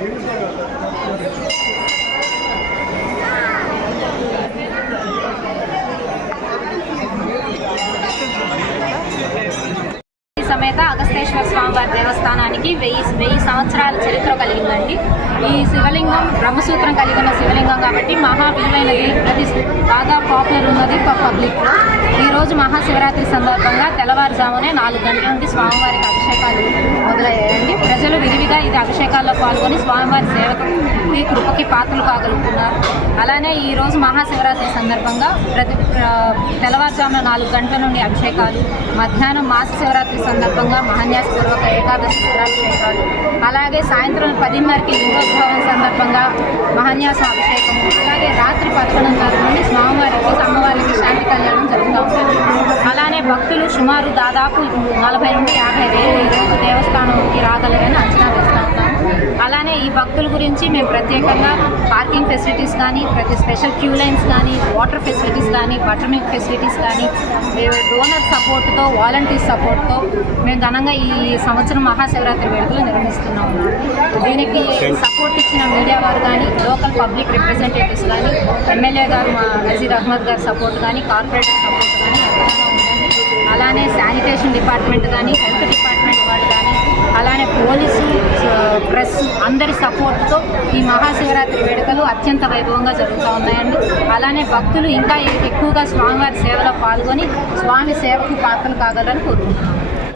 ఈ సమేత అగస్తేశ్వర స్వామివారి దేవస్థానానికి వెయ్యి వెయ్యి సంవత్సరాల చరిత్ర కలిగిందండి. ఈ శివలింగం బ్రహ్మసూత్రం కలిగి ఉన్న శివలింగం కాబట్టి మహా విలువైనది. అది బాగా పాపులర్ ఉన్నది పబ్లిక్లో ఈరోజు మహాశివరాత్రి సందర్భంగా తెల్లవారుజామునే నాలుగు గంటల నుండి స్వామివారికి అభిషేకాలు మొదలయ్యాయండి. ప్రజలు విరివిగా ఇది అభిషేకాల్లో పాల్గొని స్వామివారి సేవకి కృపకి పాత్రలు కాగలుగుతున్నారు. అలానే ఈరోజు మహాశివరాత్రి సందర్భంగా ప్రతి తెల్లవారుజామున నాలుగు గంటల నుండి అభిషేకాలు మధ్యాహ్నం మాస శివరాత్రి సందర్భంగా మహాన్యాసపూర్వక ఏకాదశి రుద్రాభిషేకాలు అలాగే సాయంత్రం పదిన్నరకి లింగోద్భవం సందర్భంగా మహాన్యాస అభిషేకం అలాగే రాత్రి పదకొండున్నర నుండి స్వామివారికి అమ్మవారికి శాంతి కళ్యాణం జరుగుతూ ఉంటుంది. అలానే భక్తులు సుమారు దాదాపు నలభై నుండి యాభై వేలు ఈ భక్తుల గురించి మేము ప్రత్యేకంగా పార్కింగ్ ఫెసిలిటీస్ కానీ ప్రతి స్పెషల్ క్యూ లైన్స్ కానీ వాటర్ ఫెసిలిటీస్ కానీ బటర్ మిల్క్ ఫెసిలిటీస్ కానీ డోనర్ సపోర్ట్తో వాలంటీర్ సపోర్ట్తో మేము ఘనంగా ఈ సంవత్సరం మహాశివరాత్రి వేడుకలు నిర్వహిస్తున్నాము. దీనికి సపోర్ట్ ఇచ్చిన మీడియా వారు కానీ లోకల్ పబ్లిక్ రిప్రజెంటేటివ్స్ కానీ ఎమ్మెల్యే గారు మా నజీర్ అహ్మద్ గారి సపోర్ట్ కానీ కార్పొరేటర్ సపోర్ట్ కానీ అలానే శానిటేషన్ డిపార్ట్మెంట్ కానీ హెల్త్ డిపార్ట్మెంట్ వాళ్ళు కానీ అలానే పోలీసు ప్రెస్ అందరి సపోర్ట్తో ఈ మహాశివరాత్రి వేడుకలు అత్యంత వైభవంగా జరుగుతూ ఉన్నాయండి. అలానే భక్తులు ఇంకా ఎక్కువగా స్వామివారి సేవలో పాల్గొని స్వామి సేవకు పాత్రలు కాగలని కోరుకుంటున్నాను